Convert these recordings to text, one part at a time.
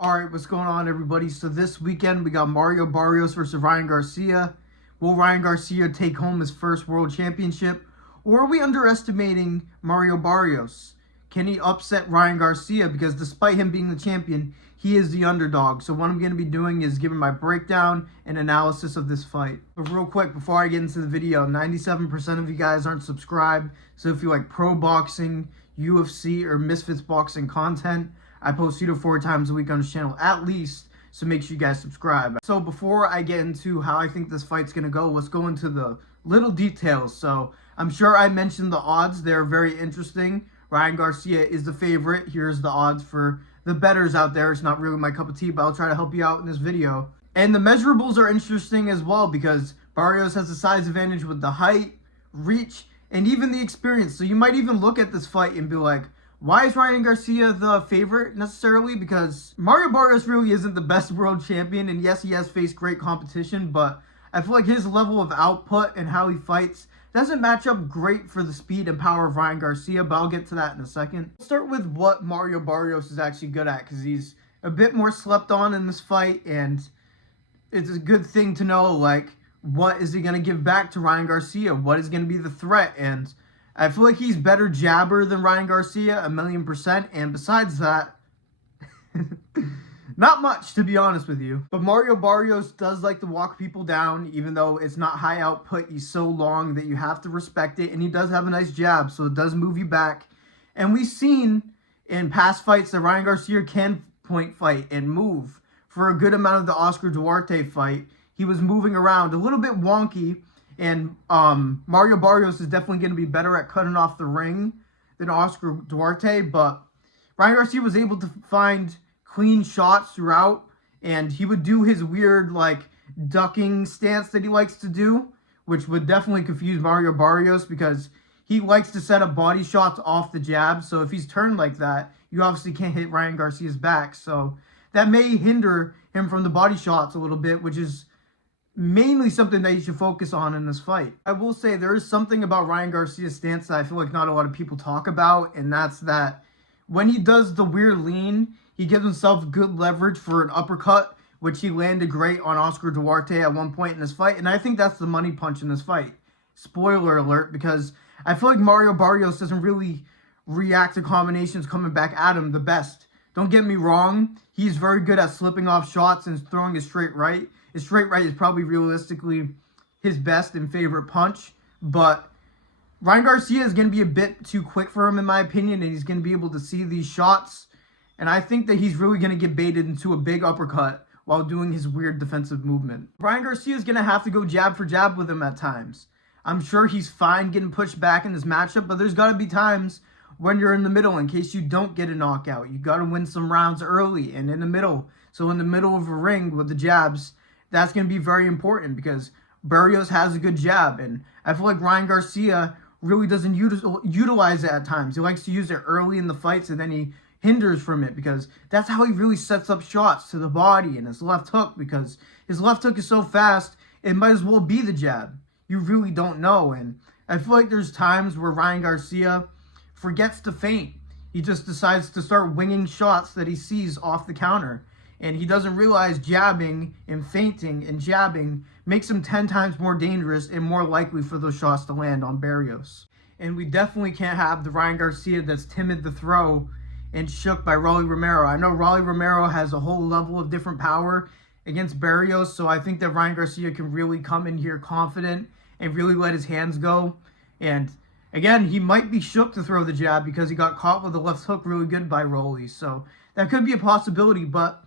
Alright, what's going on, everybody? So this weekend we got Mario Barrios versus Ryan Garcia. Will Ryan Garcia take home his first world championship? Or are we underestimating Mario Barrios? Can he upset Ryan Garcia? Because despite him being the champion, he is the underdog. So what I'm going to be doing is giving my breakdown and analysis of this fight. But real quick, before I get into the video, 97% of you guys aren't subscribed. So if you like pro boxing, UFC, or Misfits boxing content, I post 2 to 4 times a week on this channel at least, so make sure you guys subscribe. So before I get into how I think this fight's going to go, let's go into the little details. So I'm sure I mentioned the odds. They're very interesting. Ryan Garcia is the favorite. Here's the odds for the bettors out there. It's not really my cup of tea, but I'll try to help you out in this video. And the measurables are interesting as well because Barrios has a size advantage with the height, reach, and even the experience. So you might even look at this fight and be like, why is Ryan Garcia the favorite necessarily? Because Mario Barrios really isn't the best world champion. And yes, he has faced great competition, but I feel like his level of output and how he fights doesn't match up great for the speed and power of Ryan Garcia, but I'll get to that in a second. Let's start with what Mario Barrios is actually good at, because he's a bit more slept on in this fight, and it's a good thing to know, like, what is he going to give back to Ryan Garcia? What is going to be the threat? And I feel like he's better jabber than Ryan Garcia, 1,000,000%. And besides that, not much, to be honest with you. But Mario Barrios does like to walk people down, even though it's not high output. He's so long that you have to respect it. And he does have a nice jab, so it does move you back. And we've seen in past fights that Ryan Garcia can point fight and move. For a good amount of the Oscar Duarte fight, he was moving around a little bit wonky. And Mario Barrios is definitely going to be better at cutting off the ring than Oscar Duarte. But Ryan Garcia was able to find clean shots throughout. And he would do his weird, like, ducking stance that he likes to do, which would definitely confuse Mario Barrios because he likes to set up body shots off the jab. So if he's turned like that, you obviously can't hit Ryan Garcia's back. So that may hinder him from the body shots a little bit, which is mainly something that you should focus on in this fight. I will say there is something about Ryan Garcia's stance that I feel like not a lot of people talk about, and that's that when he does the weird lean, he gives himself good leverage for an uppercut, which he landed great on Oscar Duarte at one point in this fight, and I think that's the money punch in this fight. Spoiler alert, because I feel like Mario Barrios doesn't really react to combinations coming back at him the best. Don't get me wrong, he's very good at slipping off shots and throwing a straight right. His straight right is probably realistically his best and favorite punch. But Ryan Garcia is going to be a bit too quick for him, in my opinion, and he's going to be able to see these shots. And I think that he's really going to get baited into a big uppercut while doing his weird defensive movement. Ryan Garcia is going to have to go jab for jab with him at times. I'm sure he's fine getting pushed back in this matchup, but there's got to be times when you're in the middle in case you don't get a knockout. You got to win some rounds early and in the middle. So in the middle of a ring with the jabs, that's going to be very important because Barrios has a good jab. And I feel like Ryan Garcia really doesn't utilize it at times. He likes to use it early in the fights and then he hinders from it because that's how he really sets up shots to the body and his left hook, because his left hook is so fast, it might as well be the jab. You really don't know. And I feel like there's times where Ryan Garcia forgets to feint. He just decides to start winging shots that he sees off the counter. And he doesn't realize jabbing and feinting and jabbing makes him 10 times more dangerous and more likely for those shots to land on Barrios. And we definitely can't have the Ryan Garcia that's timid to throw and shook by Rolly Romero. I know Rolly Romero has a whole level of different power against Barrios, so I think that Ryan Garcia can really come in here confident and really let his hands go. And again, he might be shook to throw the jab because he got caught with the left hook really good by Rolly. So that could be a possibility, but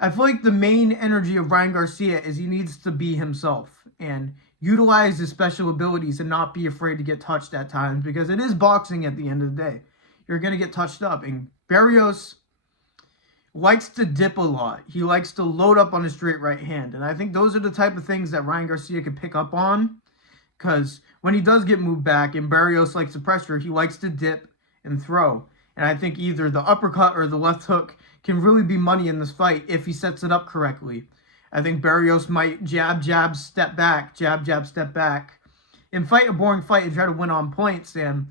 I feel like the main energy of Ryan Garcia is he needs to be himself and utilize his special abilities and not be afraid to get touched at times, because it is boxing at the end of the day. You're going to get touched up. And Barrios likes to dip a lot. He likes to load up on his straight right hand. And I think those are the type of things that Ryan Garcia could pick up on, because when he does get moved back and Barrios likes the pressure, he likes to dip and throw. And I think either the uppercut or the left hook can really be money in this fight if he sets it up correctly. I think Barrios might jab, jab, step back, jab, jab, step back, and fight a boring fight and try to win on points. And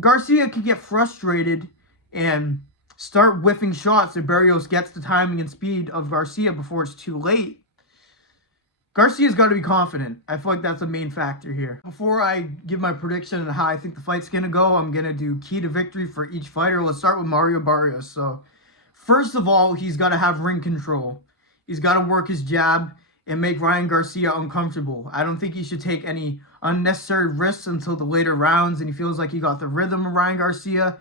Garcia could get frustrated and start whiffing shots if Barrios gets the timing and speed of Garcia before it's too late. Garcia's got to be confident. I feel like that's the main factor here. Before I give my prediction on how I think the fight's going to go, I'm going to do key to victory for each fighter. Let's start with Mario Barrios. So, first of all, he's got to have ring control. He's got to work his jab and make Ryan Garcia uncomfortable. I don't think he should take any unnecessary risks until the later rounds, and he feels like he got the rhythm of Ryan Garcia.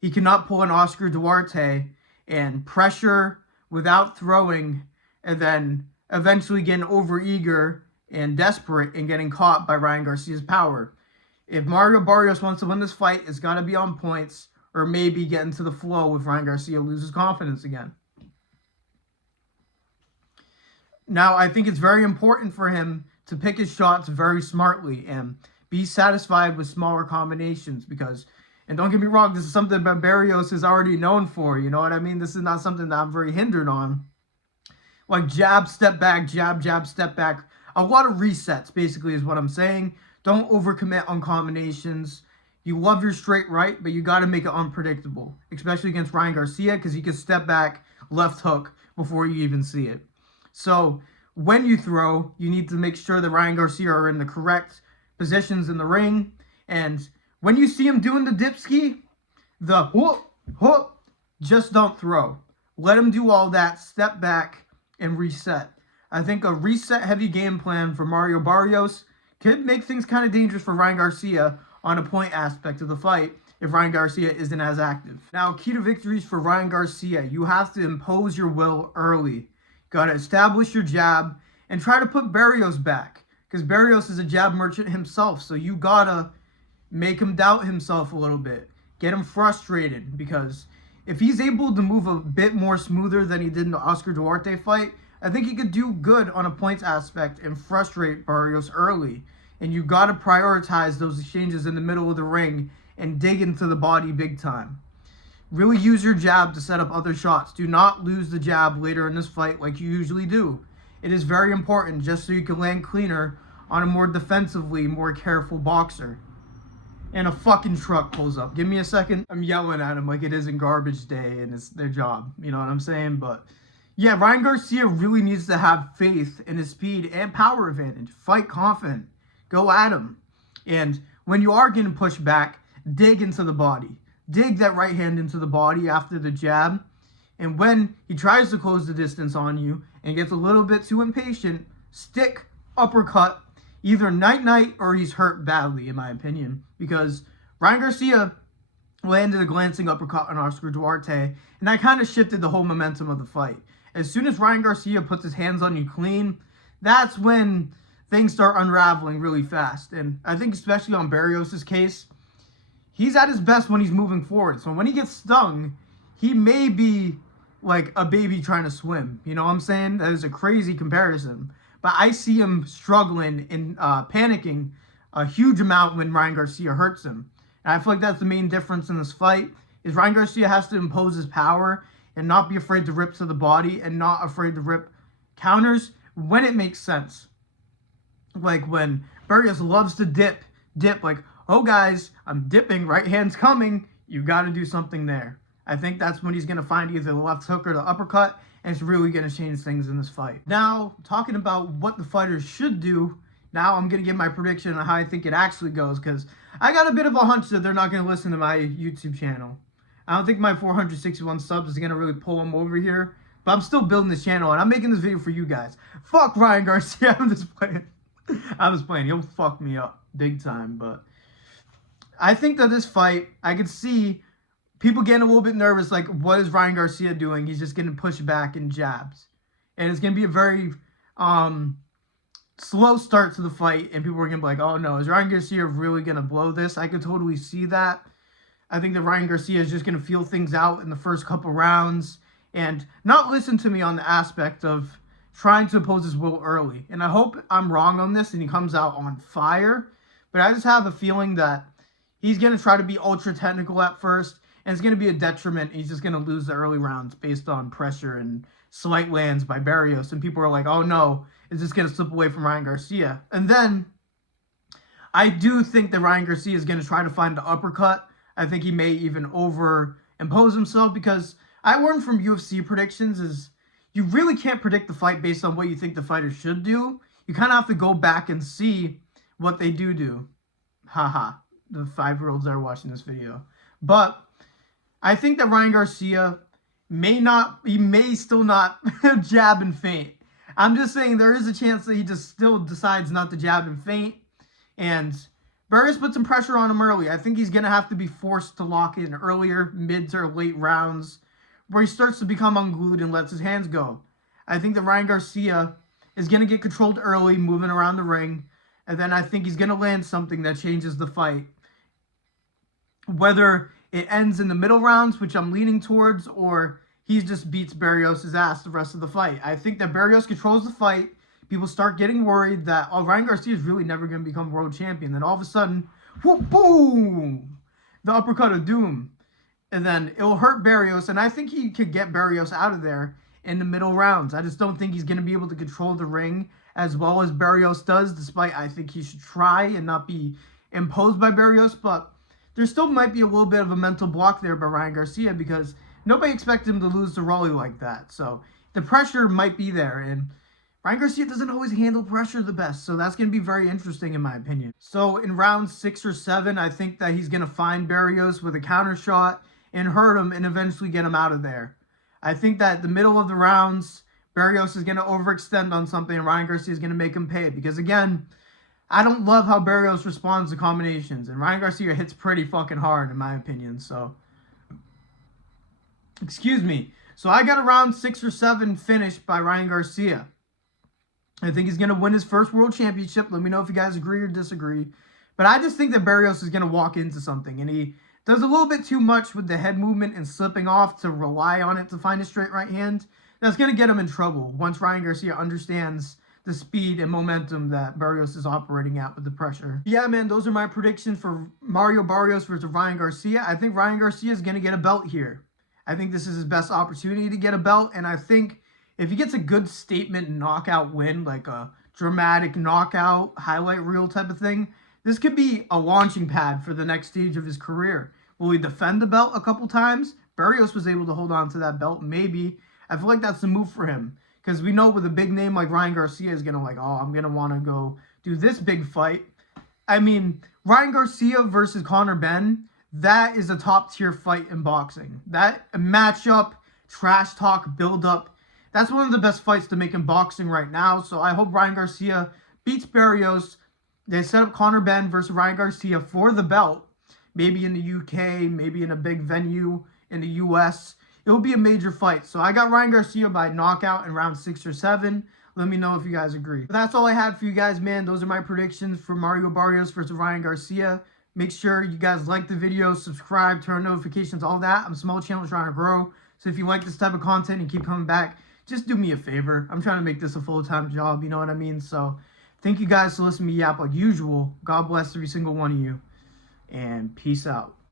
He cannot pull an Oscar Duarte and pressure without throwing, and then eventually getting overeager and desperate and getting caught by Ryan Garcia's power. If Mario Barrios wants to win this fight, it's got to be on points, or maybe get into the flow if Ryan Garcia loses confidence again. Now, I think it's very important for him to pick his shots very smartly and be satisfied with smaller combinations because, and don't get me wrong, this is something that Barrios is already known for, you know what I mean? This is not something that I'm very hindered on. Like jab, step back, jab, jab, step back. A lot of resets, basically, is what I'm saying. Don't overcommit on combinations. You love your straight right, but you got to make it unpredictable, especially against Ryan Garcia because he can step back, left hook before you even see it. So when you throw, you need to make sure that Ryan Garcia are in the correct positions in the ring. And when you see him doing the dip ski, the whoop, whoop, just don't throw. Let him do all that, step back, and reset. I think a reset-heavy game plan for Mario Barrios could make things kind of dangerous for Ryan Garcia on a point aspect of the fight if Ryan Garcia isn't as active. Now, key to victories for Ryan Garcia, you have to impose your will early. Got to establish your jab and try to put Barrios back because Barrios is a jab merchant himself, so you got to make him doubt himself a little bit. Get him frustrated because if he's able to move a bit more smoother than he did in the Oscar Duarte fight, I think he could do good on a points aspect and frustrate Barrios early. And you got to prioritize those exchanges in the middle of the ring and dig into the body big time. Really use your jab to set up other shots. Do not lose the jab later in this fight like you usually do. It is very important just so you can land cleaner on a more defensively, more careful boxer. And a fucking truck pulls up. Give me a second. I'm yelling at him like it isn't garbage day and it's their job. You know what I'm saying? But yeah, Ryan Garcia really needs to have faith in his speed and power advantage. Fight confident. Go at him. And when you are getting pushed back, dig into the body. Dig that right hand into the body after the jab. And when he tries to close the distance on you and gets a little bit too impatient, stick, uppercut, either night-night or he's hurt badly, in my opinion. Because Ryan Garcia landed a glancing uppercut on Oscar Duarte, and that kind of shifted the whole momentum of the fight. As soon as Ryan Garcia puts his hands on you clean, that's when things start unraveling really fast. And I think especially on Barrios' case, he's at his best when he's moving forward. So when he gets stung, he may be like a baby trying to swim. You know what I'm saying? That is a crazy comparison. But I see him struggling and panicking a huge amount when Ryan Garcia hurts him. And I feel like that's the main difference in this fight, is Ryan Garcia has to impose his power and not be afraid to rip to the body and not afraid to rip counters when it makes sense. Like when Barrios loves to dip, like, oh guys, I'm dipping, right hand's coming, you got to do something there. I think that's when he's going to find either the left hook or the uppercut, and it's really going to change things in this fight. Now, talking about what the fighters should do, now I'm going to give my prediction on how I think it actually goes, because I got a bit of a hunch that they're not going to listen to my YouTube channel. I don't think my 461 subs is going to really pull them over here, but I'm still building this channel, and I'm making this video for you guys. Fuck Ryan Garcia, I'm just playing. I was playing, he'll fuck me up big time, but I think that this fight, I could see people getting a little bit nervous, like, what is Ryan Garcia doing? He's just going to push back and jabs. And it's going to be a very slow start to the fight, and people are going to be like, oh no, is Ryan Garcia really going to blow this? I could totally see that. I think that Ryan Garcia is just going to feel things out in the first couple rounds and not listen to me on the aspect of trying to oppose his will early. And I hope I'm wrong on this and he comes out on fire, but I just have a feeling that he's going to try to be ultra technical at first, and it's going to be a detriment. He's just going to lose the early rounds based on pressure and slight lands by Barrios. And people are like, oh no, is this going to slip away from Ryan Garcia? And then I do think that Ryan Garcia is going to try to find the uppercut. I think he may even overimpose himself because I learned from UFC predictions is you really can't predict the fight based on what you think the fighter should do. You kind of have to go back and see what they do. Haha, the 5-year-olds that are watching this video. But I think that Ryan Garcia he may still not jab and feint. I'm just saying there is a chance that he just still decides not to jab and feint. And Barrios put some pressure on him early. I think he's going to have to be forced to lock in earlier, mid to late rounds, where he starts to become unglued and lets his hands go. I think that Ryan Garcia is going to get controlled early, moving around the ring, and then I think he's going to land something that changes the fight. Whether it ends in the middle rounds, which I'm leaning towards, or he just beats Barrios' ass the rest of the fight. I think that Barrios controls the fight. People start getting worried that, oh, Ryan Garcia is really never going to become world champion. Then all of a sudden, whoop, boom, the uppercut of doom. And then it'll hurt Barrios, and I think he could get Barrios out of there in the middle rounds. I just don't think he's going to be able to control the ring as well as Barrios does, despite I think he should try and not be imposed by Barrios. But there still might be a little bit of a mental block there by Ryan Garcia because nobody expected him to lose to Rolly like that. So the pressure might be there, and Ryan Garcia doesn't always handle pressure the best, so that's going to be very interesting in my opinion. So in round 6 or 7, I think that he's going to find Barrios with a counter shot and hurt him and eventually get him out of there. I think that the middle of the rounds, Barrios is going to overextend on something and Ryan Garcia is going to make him pay. Because again, I don't love how Barrios responds to combinations. And Ryan Garcia hits pretty fucking hard in my opinion. So, excuse me. So I got a round 6 or 7 finished by Ryan Garcia. I think he's going to win his first world championship. Let me know if you guys agree or disagree. But I just think that Barrios is going to walk into something. And he does a little bit too much with the head movement and slipping off to rely on it to find a straight right hand. That's going to get him in trouble once Ryan Garcia understands the speed and momentum that Barrios is operating at with the pressure. Yeah, man, those are my predictions for Mario Barrios versus Ryan Garcia. I think Ryan Garcia is going to get a belt here. I think this is his best opportunity to get a belt, and I think if he gets a good statement knockout win, like a dramatic knockout, highlight reel type of thing, this could be a launching pad for the next stage of his career. Will he defend the belt a couple times? Barrios was able to hold on to that belt, maybe. I feel like that's the move for him. Because we know with a big name like Ryan Garcia is going to I'm going to want to go do this big fight. I mean, Ryan Garcia versus Conor Benn, that is a top tier fight in boxing. That matchup, trash talk, build up, that's one of the best fights to make in boxing right now. So I hope Ryan Garcia beats Barrios. They set up Conor Benn versus Ryan Garcia for the belt. Maybe in the UK, maybe in a big venue in the US. It will be a major fight. So I got Ryan Garcia by knockout in round 6 or 7. Let me know if you guys agree. But that's all I had for you guys, man. Those are my predictions for Mario Barrios versus Ryan Garcia. Make sure you guys like the video, subscribe, turn on notifications, all that. I'm a small channel trying to grow. So if you like this type of content and keep coming back, just do me a favor. I'm trying to make this a full-time job, you know what I mean? So thank you guys for listening to me yap like usual. God bless every single one of you. And peace out.